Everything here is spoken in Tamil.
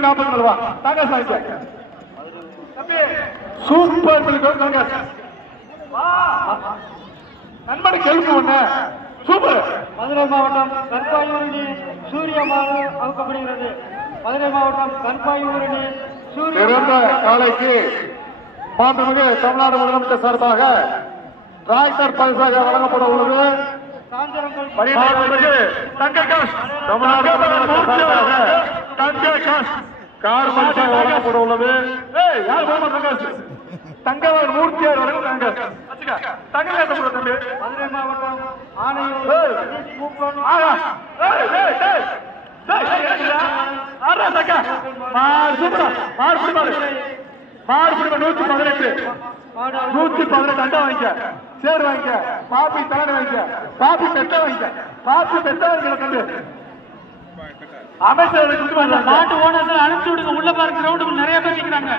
140 ரூபா தாங்க சார். சூப்பர் தாங்க நண்பனுக்கு எழுப்பு ஒண்ணு சூப்பர். மதுரை மாவட்டம் கற்பாயூரணி சூரியமானு அவுக்கப்படுகிறது. மதுரை மாவட்டம் கற்பாயூரணி சிறந்த காலைக்கு மாண்புமிகு தமிழ்நாடு முதலமைச்சர் சார்பாக டிராக்டர் பரிசாக வழங்கப்பட உள்ளது. கார் பரிசாக வழங்கப்பட உள்ளது. தங்கவர் மூர்த்தியார் வழங்கும் தம்பி. மதுரை மாவட்டம் ஆணையூர் நூத்தி 18 அண்டா வாங்கிக்க, சேர் வாங்கிக்க, பாப்பி தலைமை வாங்கிக்க, பாப்பி பெட்ட வாங்கிக்க, பாப்பி பெட்ட வாங்கிக்க தம்பி. அமைச்சர் நாட்டு ஓனர்கள் அனுப்பிச்சு விடுங்க. உள்ள பாருங்க கிரௌண்டுக்குள்ள நிறைய பேர் நிக்கிறாங்க.